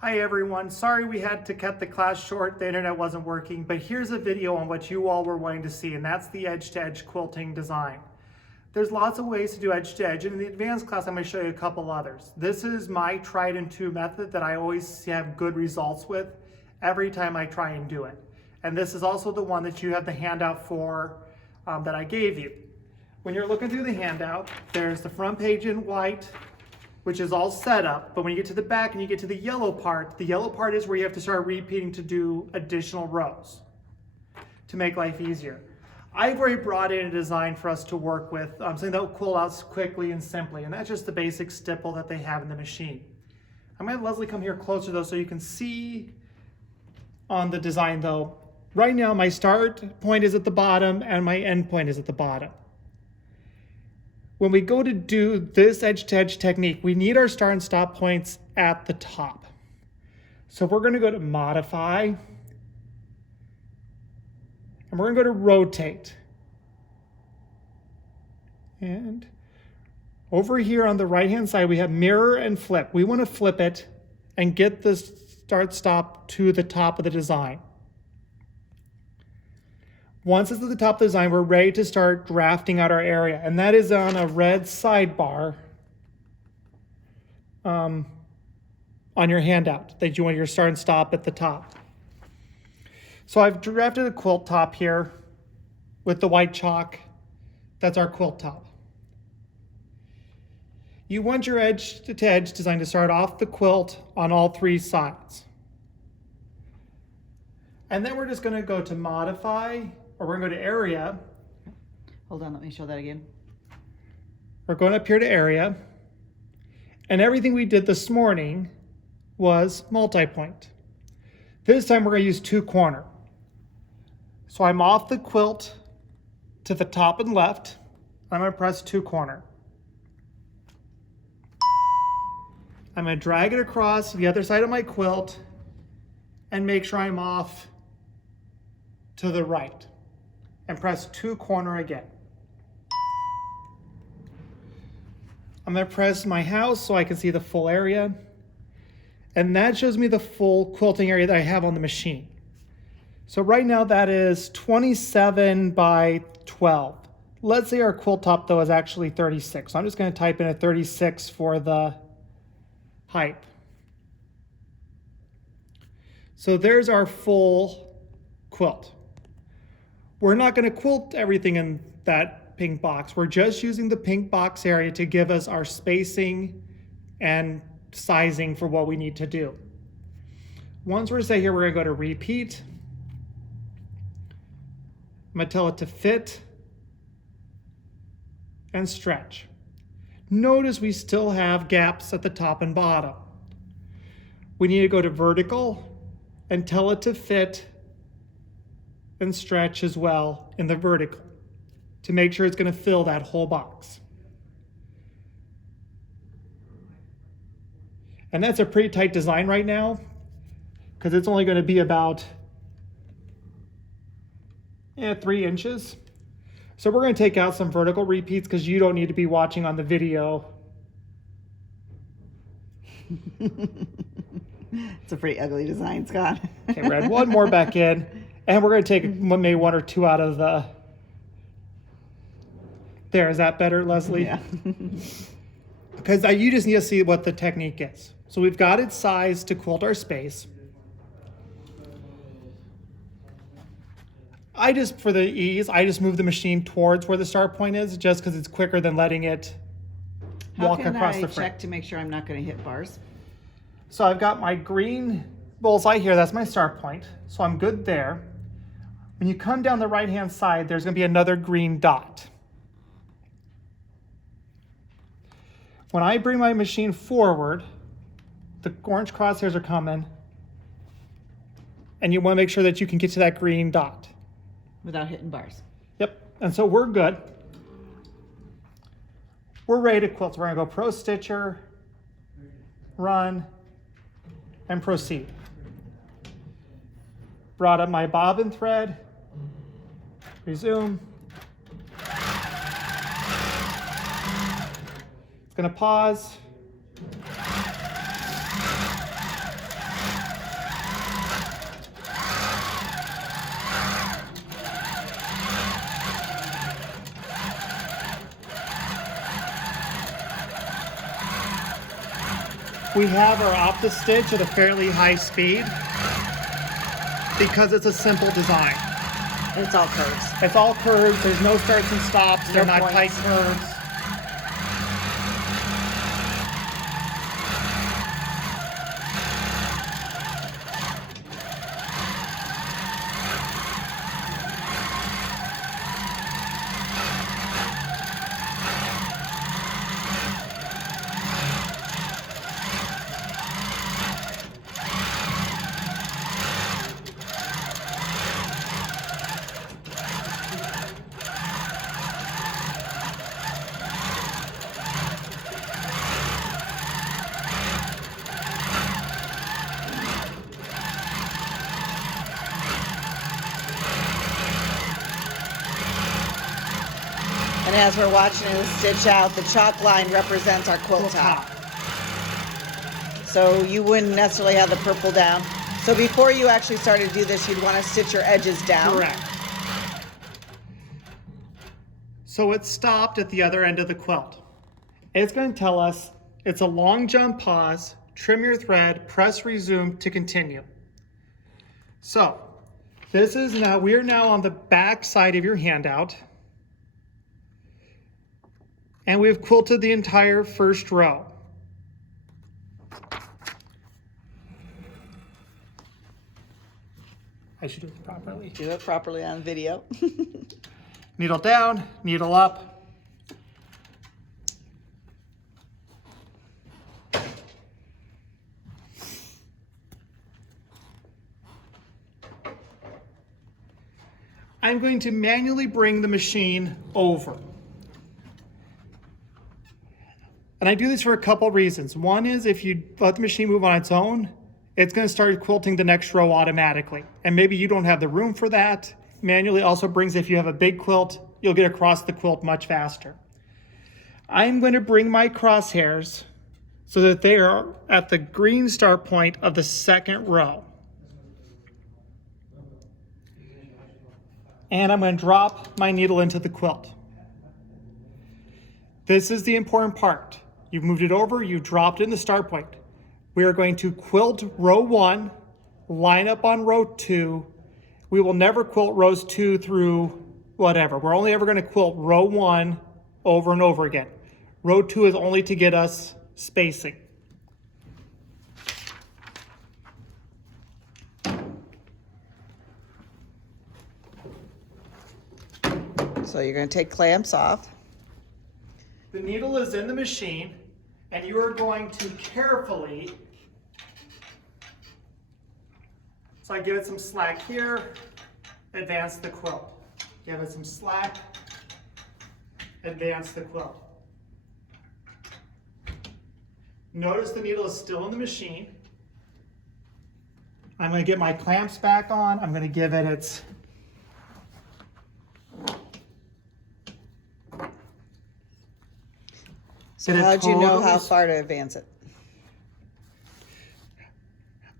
Hi everyone, sorry we had to cut the class short, the internet wasn't working, but here's a video on what you all were wanting to see, and that's the edge-to-edge quilting design. There's lots of ways to do edge-to-edge, and in the advanced class I'm going to show you a couple others. This is my tried and true method that I always have good results with every time I try and do it. And this is also the one that you have the handout for that I gave you. When you're looking through the handout, there's the front page in white, which is all set up, but when you get to the back and you get to the yellow part is where you have to start repeating to do additional rows to make life easier. I've already brought in a design for us to work with, something that will quilt out quickly and simply, and that's just the basic stipple that they have in the machine. I'm going to have Leslie come here closer though so you can see on the design though. Right now my start point is at the bottom and my end point is at the bottom. When we go to do this edge-to-edge technique, we need our start and stop points at the top. So we're going to go to Modify, and we're going to go to Rotate. And over here on the right-hand side, we have Mirror and Flip. We want to flip it and get the start-stop to the top of the design. Once it's at the top of the design, we're ready to start drafting out our area, and that is on a red sidebar on your handout that you want your start and stop at the top. So I've drafted a quilt top here with the white chalk. That's our quilt top. You want your edge-to-edge design to start off the quilt on all three sides. And then we're just going to go to Modify, or we're going to go to Area. Hold on, let me show that again. We're going up here to Area. And everything we did this morning was multi-point. This time we're going to use two corner. So I'm off the quilt to the top and left. I'm going to press two corner. I'm going to drag it across the other side of my quilt and make sure I'm off to the right. And press two corner again. I'm going to press my house so I can see the full area. And that shows me the full quilting area that I have on the machine. So right now that is 27 by 12. Let's say our quilt top though is actually 36. So I'm just going to type in a 36 for the height. So there's our full quilt. We're not going to quilt everything in that pink box. We're just using the pink box area to give us our spacing and sizing for what we need to do. Once we're set here, we're going to go to Repeat. I'm going to tell it to fit and stretch. Notice we still have gaps at the top and bottom. We need to go to Vertical and tell it to fit and stretch as well in the vertical to make sure it's going to fill that whole box. And that's a pretty tight design right now because it's only going to be about 3 inches. So we're going to take out some vertical repeats because you don't need to be watching on the video. It's a pretty ugly design, Scott. Okay, we're add one more back in. And we're going to take maybe 1 or 2 out of the... There, is that better, Leslie? Yeah. Because you just need to see what the technique is. So we've got it sized to quilt our space. For the ease, I just move the machine towards where the start point is, just because it's quicker than letting it walk across the frame. How can I check to make sure I'm not going to hit bars? So I've got my green bullseye here, that's my start point. So I'm good there. When you come down the right-hand side, there's going to be another green dot. When I bring my machine forward, the orange crosshairs are coming, and you want to make sure that you can get to that green dot. Without hitting bars. Yep, and so we're good. We're ready to quilt. So we're going to go Pro Stitcher, Run, and Proceed. Brought up my bobbin thread, resume. It's going to pause. We have our opta stitch at a fairly high speed because it's a simple design. It's all curves. It's all curves, there's no starts and stops, they're No not tight points. curves. And as we're watching it stitch out, the chalk line represents our quilt top. So you wouldn't necessarily have the purple down. So before you actually started to do this, you'd want to stitch your edges down. Correct. So it stopped at the other end of the quilt. It's going to tell us it's a long jump pause, trim your thread, press resume to continue. So this is now, we are now on the back side of your handout. And we've quilted the entire first row. I should do it properly. Do it properly on video. Needle down, needle up. I'm going to manually bring the machine over. And I do this for a couple reasons. One is if you let the machine move on its own, it's going to start quilting the next row automatically. And maybe you don't have the room for that. Manually also brings, if you have a big quilt, you'll get across the quilt much faster. I'm going to bring my crosshairs so that they are at the green start point of the second row. And I'm going to drop my needle into the quilt. This is the important part. You've moved it over, you've dropped it in the start point. We are going to quilt row 1, line up on row 2. We will never quilt rows 2 through whatever. We're only ever going to quilt row 1 over and over again. Row 2 is only to get us spacing. So you're going to take clamps off. The needle is in the machine, and you are going to carefully, so I give it some slack here, advance the quilt. Give it some slack, advance the quilt. Notice the needle is still in the machine. I'm going to get my clamps back on. I'm going to give it its So how'd you know how far to advance it?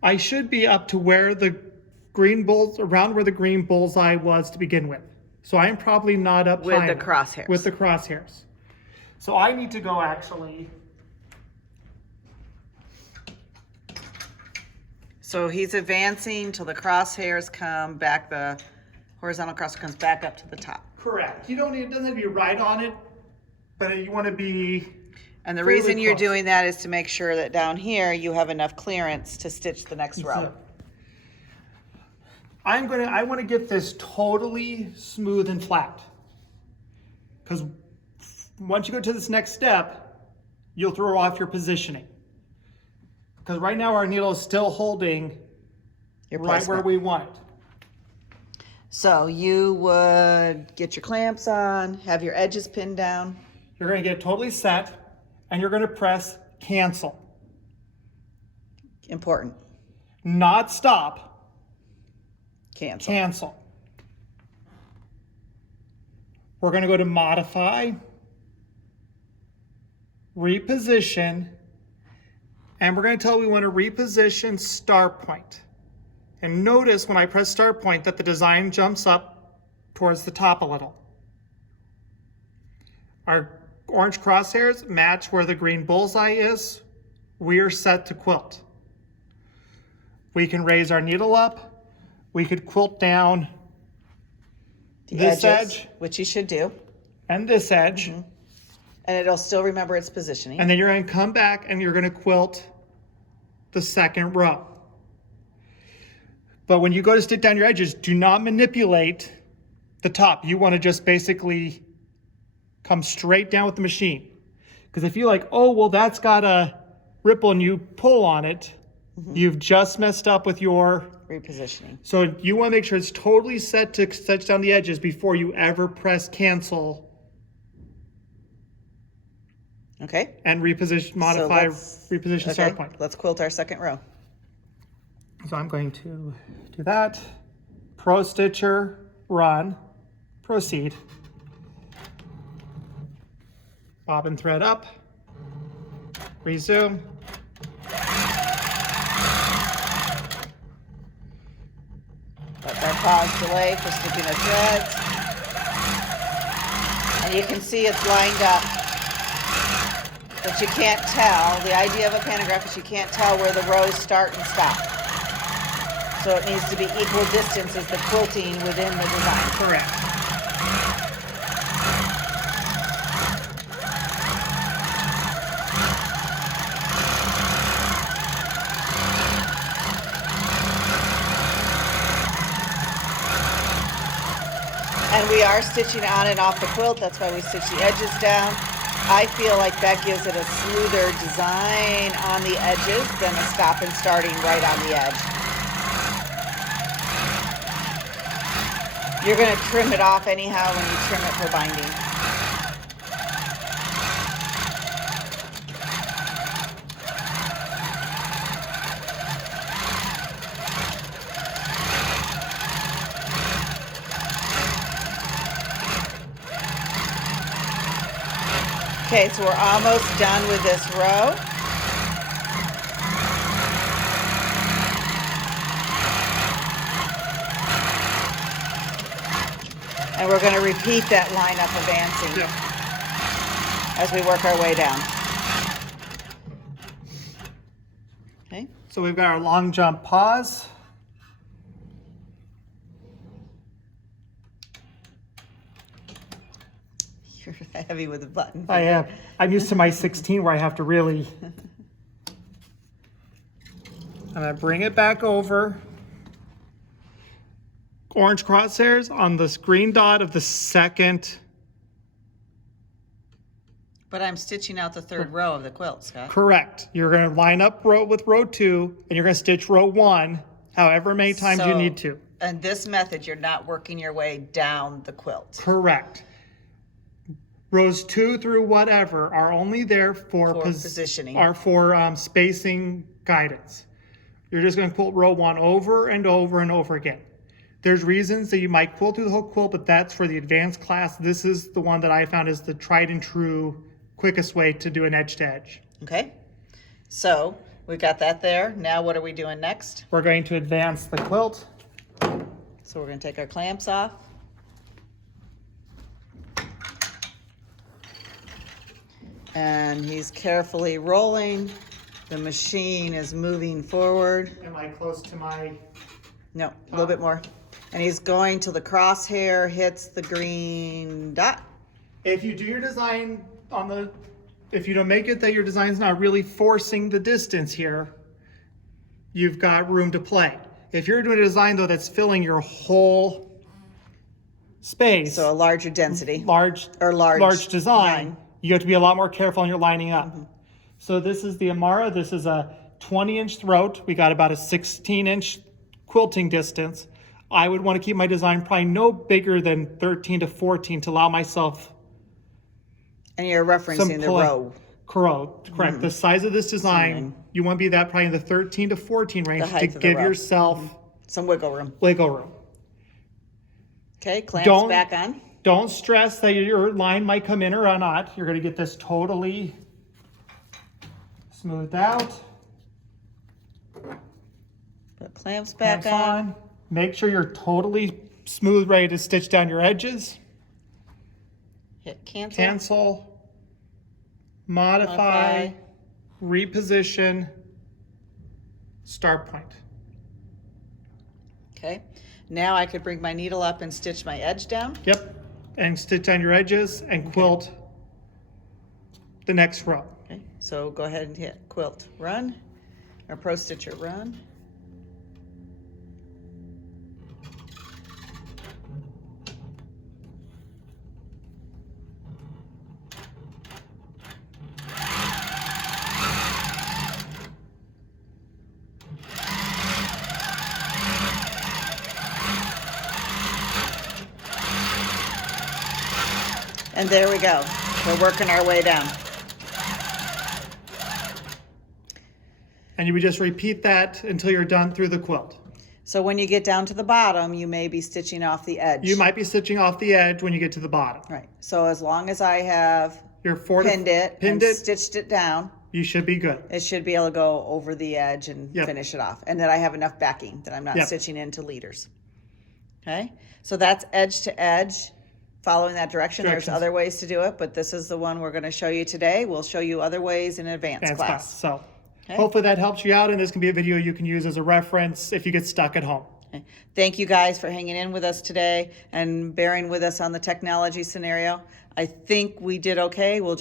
I should be up to where the green bulls, around where the green bullseye was to begin with. So I'm probably not up With high the enough. crosshairs. With the crosshairs. So I need to go actually. So he's advancing till the crosshairs come back, the horizontal crosshair comes back up to the top. Correct. You don't need, it doesn't have to be right on it, but you want to be. And the fairly reason you're close. doing that is to make sure that down here you have enough clearance to stitch the next row. I want to get this totally smooth and flat. Because once you go to this next step, you'll throw off your positioning. Because right now our needle is still holding Your right where placement. we want it. So you would get your clamps on, have your edges pinned down. You're going to get it totally set, and you're going to press cancel. Important. Not stop, Cancel. cancel. We're going to go to modify, reposition, and we're going to tell we want to reposition start point. And notice when I press start point that the design jumps up towards the top a little. Our orange crosshairs match where the green bullseye is. we are set to quilt. We can raise our needle up. We could quilt down this edge, which you should do. And this edge. And it'll still remember its positioning. And then you're going to come back and you're going to quilt the second row. But when you go to stick down your edges, do not manipulate the top. You want to just basically come straight down with the machine. Because if you're like, oh, well, that's got a ripple and you pull on it, you've just messed up with your repositioning. So you want to make sure it's totally set to stitch down the edges before you ever press cancel. Okay. And reposition, modify, reposition start point. Let's quilt our second row. So I'm going to do that. Pro stitcher, run, proceed. Bobbin thread up, resume. That's our pause delay for sticking the threads. And you can see it's lined up. But you can't tell. The idea of a pantograph is you can't tell where the rows start and stop. So it needs to be equal distance as the quilting within the design. Correct. And we are stitching on and off the quilt. That's why we stitch the edges down. I feel like that gives it a smoother design on the edges than a stop and starting right on the edge. You're going to trim it off anyhow when you trim it for binding. Okay, so we're almost done with this row. And we're going to repeat that line up advancing as we work our way down. Okay. So we've got our long jump pause. You're heavy with the button. I am. I'm used to my 16 where I have to really. And I bring it back over. Orange crosshairs on this green dot of the second. But I'm stitching out the third row of the quilt, Scott. Correct. You're going to line up with row 2 and you're going to stitch row 1 however many times you need to. And this method, you're not working your way down the quilt. Correct. Rows 2 through whatever are only there for positioning. Are for spacing guidance. You're just going to quilt row 1 over and over and over again. There's reasons that you might quilt through the whole quilt, but that's for the advanced class. This is the one that I found is the tried and true, quickest way to do an edge to edge. Okay. So we've got that there. Now what are we doing next? We're going to advance the quilt. So we're going to take our clamps off. And he's carefully rolling. The machine is moving forward. Am I close to my... No, a little bit more. And he's going till the crosshair hits the green dot. If you do your design on the... If you don't make it that your design's not really forcing the distance here, you've got room to play. If you're doing a design, though, that's filling your whole space... So a larger density. Large design. line. You have to be a lot more careful in your lining up. So this is the Amara. This is a 20-inch throat. We got about a 16-inch quilting distance. I would want to keep my design probably no bigger than 13 to 14 to allow myself And you're referencing the row. Correct. The size of this design, you want to be that probably in the 13 to 14 range to give yourself some wiggle room. Okay, clamps back on. Don't stress that your line might come in or not. You're going to get this totally smoothed out. Put clamps back on. Make sure you're totally smooth, ready to stitch down your edges. Hit cancel. Cancel. Modify. reposition start point. Okay, now I could bring my needle up and stitch my edge down. Yep, and stitch on your edges and quilt the next row. Okay, so go ahead and hit quilt run, or pro stitcher run. And there we go. We're working our way down. And you would just repeat that until you're done through the quilt. So when you get down to the bottom, you may be stitching off the edge. You might be stitching off the edge when you get to the bottom. Right. So as long as I have You're pinned it, stitched it down, you should be good. it should be able to go over the edge and Yep. finish it off. And that I have enough backing, that I'm not Yep. stitching into leaders. Okay. So that's edge to edge, following that direction. There's Directions. other ways to do it, but this is the one we're going to show you today. We'll show you other ways in advanced And class. stuff. So Okay. hopefully that helps you out, and this can be a video you can use as a reference if you get stuck at home. Okay. Thank you guys for hanging in with us today and bearing with us on the technology scenario. I think we did okay. We'll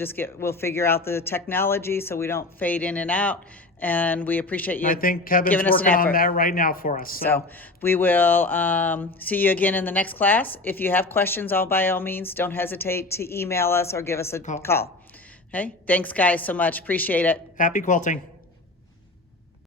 figure out the technology so we don't fade in and out. And we appreciate you I think Kevin's giving us an working on effort. that right now for us. So we will see you again in the next class. If you have questions, by all means, don't hesitate to email us or give us a call. Okay. Thanks guys so much. Appreciate it. Happy quilting.